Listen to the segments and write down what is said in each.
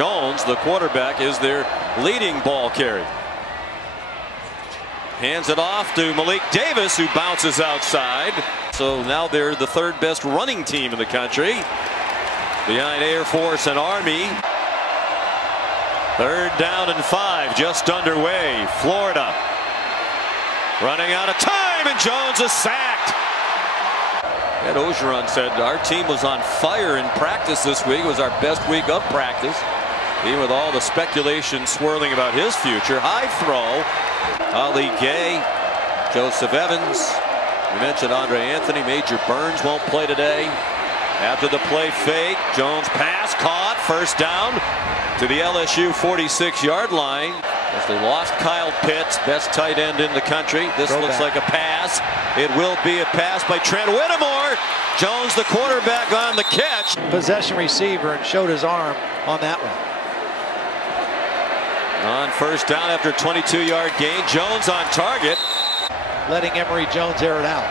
Jones, the quarterback, is their leading ball carrier. Hands it off to Malik Davis, who bounces outside. So now they're the third best running team in the country, behind Air Force and Army. 3rd down and 5, just underway. Florida running out of time, and Jones is sacked. Ed Ogeron said our team was on fire in practice this week. It was our best week of practice, even with all the speculation swirling about his future. High throw. Ali Gay, Joseph Evans. We mentioned Andre Anthony. Major Burns won't play today. After the play fake, Jones pass caught. 1st down to the LSU 46-yard line. As they lost Kyle Pitts, best tight end in the country. This looks like a pass. It will be a pass by Trent Whittemore. Jones, the quarterback, on the catch. Possession receiver, and showed his arm on that one. On 1st down after 22-yard gain, Jones on target. Letting Emory Jones air it out.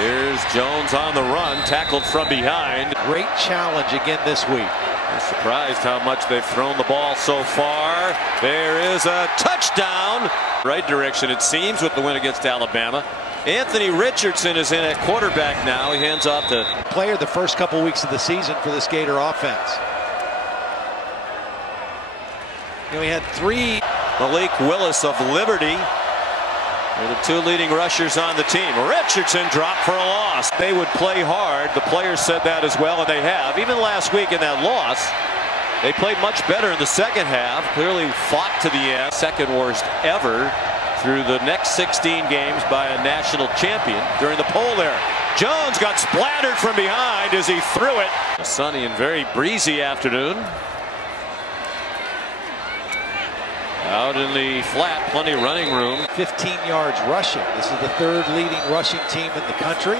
Here's Jones on the run, tackled from behind. Great challenge again this week. I'm surprised how much they've thrown the ball so far. There is a touchdown. Right direction, it seems, with the win against Alabama. Anthony Richardson is in at quarterback now. He hands off to player the first couple weeks of the season for this Gator offense. You know, he had 3. Malik Willis of Liberty are the 2 leading rushers on the team. Richardson dropped for a loss. They would play hard. The players said that as well, and they have. Even last week in that loss, they played much better in the second half. Clearly fought to the end. 2nd worst ever through the next 16 games by a national champion during the poll era. Jones got splattered from behind as he threw it. A sunny and very breezy afternoon. Out in the flat, plenty of running room. 15 yards rushing. This is the 3rd leading rushing team in the country.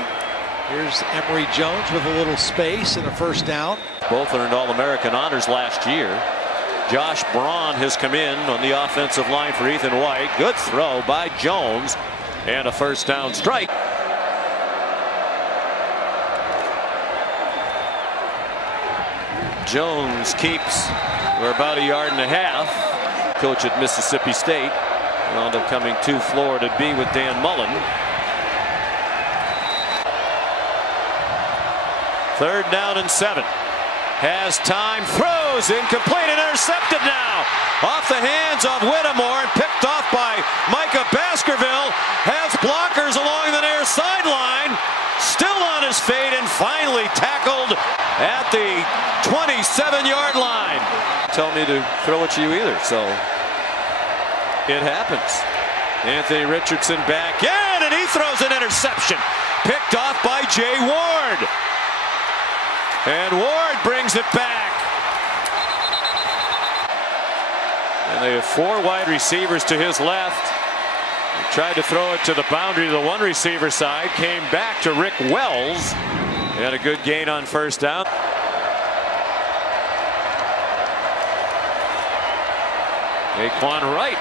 Here's Emory Jones with a little space and a 1st down. Both earned All-American honors last year. Josh Braun has come in on the offensive line for Ethan White. Good throw by Jones, and a 1st down strike. Jones keeps for about 1.5 yards. Coach at Mississippi State, wound up coming to Florida to be with Dan Mullen. 3rd down and 7. Has time, throws, incomplete, and intercepted now. Off the hands of Whittemore and picked off by Micah Baskerville. Has blockers along the near sideline. Still on his feet and finally tackled at the 27-yard line. Tell me to throw it to you either, so it happens. Anthony Richardson back in, and he throws an interception. Picked off by Jay Ward. And Ward brings it back. And they have 4 wide receivers to his left. He tried to throw it to the boundary to the 1 receiver side. Came back to Rick Wells. He had a good gain on 1st down. Naquan Wright.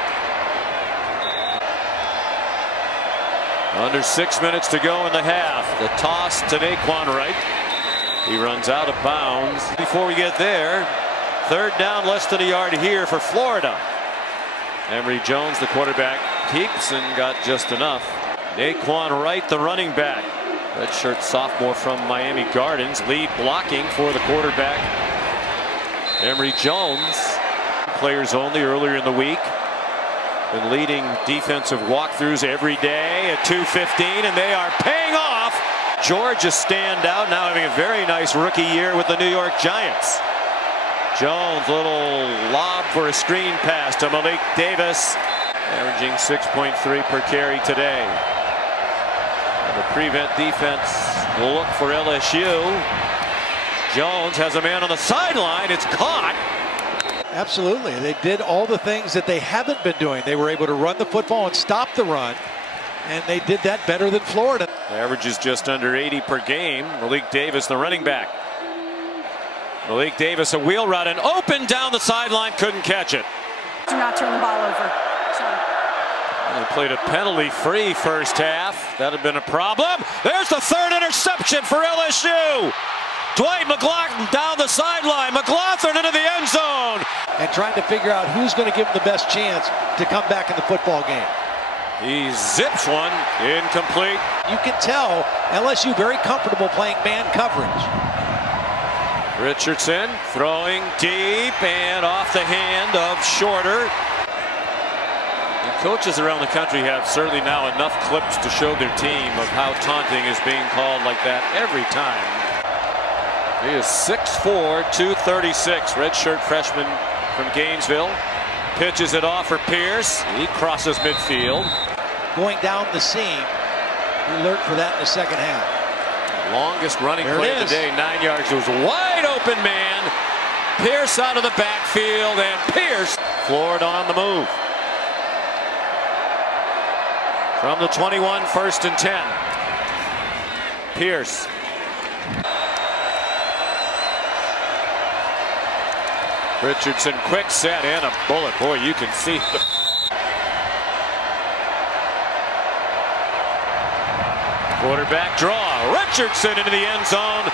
Under 6 minutes to go in the half. The toss to Naquan Wright. He runs out of bounds. Before we get there, 3rd down, less than 1 yard here for Florida. Emory Jones, the quarterback, keeps and got just enough. Naquan Wright, the running back. Redshirt sophomore from Miami Gardens. Lead blocking for the quarterback, Emory Jones. Players only earlier in the week. Been leading defensive walkthroughs every day at 2:15, and they are paying off. Georgia standout, now having a very nice rookie year with the New York Giants. Jones, little lob for a screen pass to Malik Davis, averaging 6.3 per carry today. And the prevent defense will look for LSU. Jones has a man on the sideline. It's caught. Absolutely. They did all the things that they haven't been doing. They were able to run the football and stop the run, and they did that better than Florida. Average is just under 80 per game. Malik Davis, the running back. Malik Davis, a wheel route and open down the sideline, couldn't catch it. Do not turn the ball over. Sorry. They played a penalty-free first half. That had been a problem. There's the 3rd interception for LSU. Dwight McLaughlin down the sideline. McLaughlin into the end zone. And trying to figure out who's going to give him the best chance to come back in the football game. He zips one, incomplete. You can tell LSU very comfortable playing man coverage. Richardson throwing deep and off the hand of Shorter. And coaches around the country have certainly now enough clips to show their team of how taunting is being called like that every time. He is 6'4", 236, redshirt freshman from Gainesville. Pitches it off for Pierce. He crosses midfield. Going down the seam. Alert for that in the second half. Longest running play of the day, 9 yards. It was a wide open man. Pierce out of the backfield, and Pierce, Florida on the move. From the 21, 1st and 10. Pierce. Richardson, quick set and a bullet. Boy, you can see. Quarterback draw. Richardson into the end zone.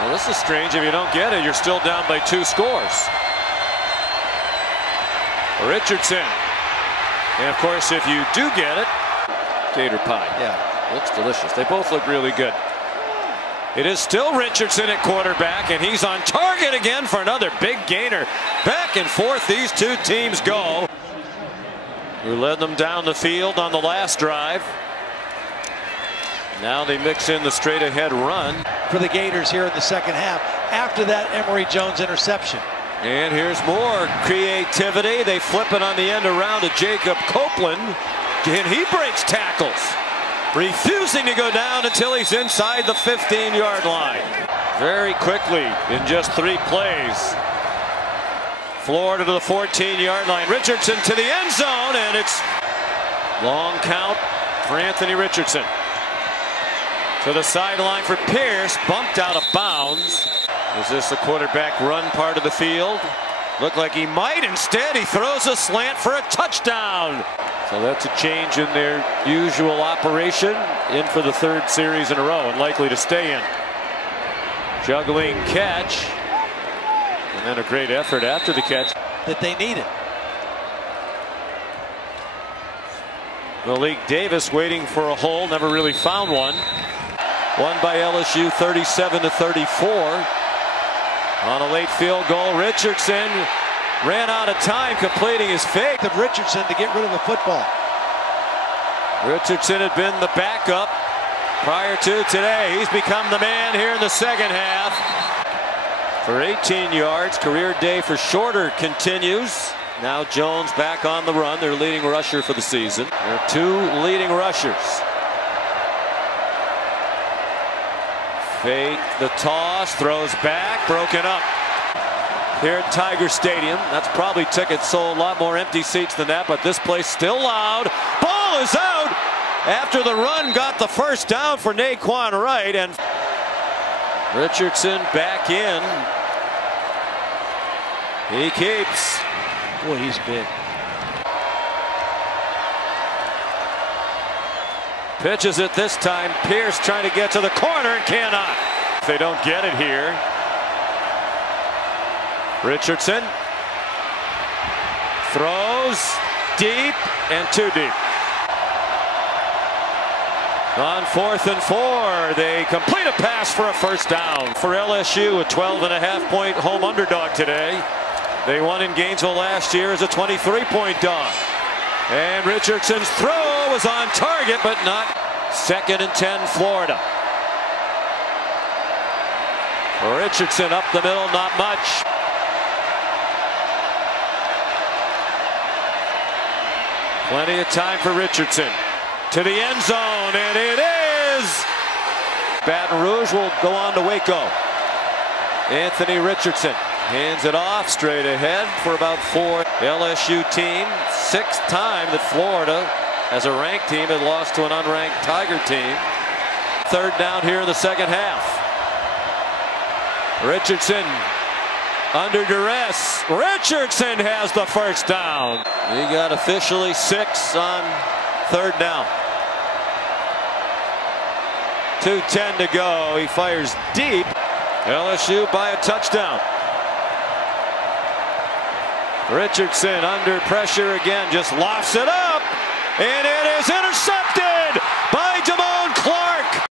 Well, this is strange. If you don't get it, you're still down by 2 scores. Richardson. And of course, if you do get it, tater pie. Yeah, looks delicious. They both look really good. It is still Richardson at quarterback, and he's on target again for another big gainer. Back and forth these two teams go. We led them down the field on the last drive. Now they mix in the straight ahead run for the Gators here in the second half after that Emory Jones interception. And here's more creativity. They flip it on the end around to Jacob Copeland, and he breaks tackles, refusing to go down until he's inside the 15-yard line. Very quickly, in just 3 plays, Florida to the 14-yard line. Richardson to the end zone, and it's long count for Anthony Richardson. To the sideline for Pierce, bumped out of bounds. Is this a quarterback run part of the field? Looked like he might. Instead, he throws a slant for a touchdown. So that's a change in their usual operation. In for the 3rd series in a row and likely to stay in. Juggling catch. And then a great effort after the catch that they needed. Malik Davis waiting for a hole, never really found one. Won by LSU 37-34. On a late field goal, Richardson ran out of time completing his fake of Richardson to get rid of the football. Richardson had been the backup prior to today. He's become the man here in the second half. For 18 yards, career day for Shorter continues. Now Jones back on the run, their leading rusher for the season. There are 2 leading rushers. Fake the toss, throws back, broken up. Here at Tiger Stadium, that's probably tickets sold, a lot more empty seats than that, but this place still loud. Ball is out after the run got the first down for Naquan Wright, and Richardson back in. He keeps. Boy, he's big. Pitches it this time. Pierce trying to get to the corner and cannot. If they don't get it here. Richardson throws deep and too deep. On 4th and 4, they complete a pass for a first down. For LSU, a 12.5-point home underdog today. They won in Gainesville last year as a 23-point dog. And Richardson's throw was on target, but not. 2nd and 10, Florida. Richardson up the middle, not much. Plenty of time for Richardson. To the end zone, and it is. Baton Rouge will go on to Waco. Anthony Richardson hands it off straight ahead for about 4. LSU team, 6th time that Florida, as a ranked team, had lost to an unranked Tiger team. 3rd down here in the second half. Richardson under duress. Richardson has the first down. He got officially 6 on 3rd down. 2:10 to go. He fires deep. LSU by a touchdown. Richardson under pressure again, just lofts it up, and it is intercepted.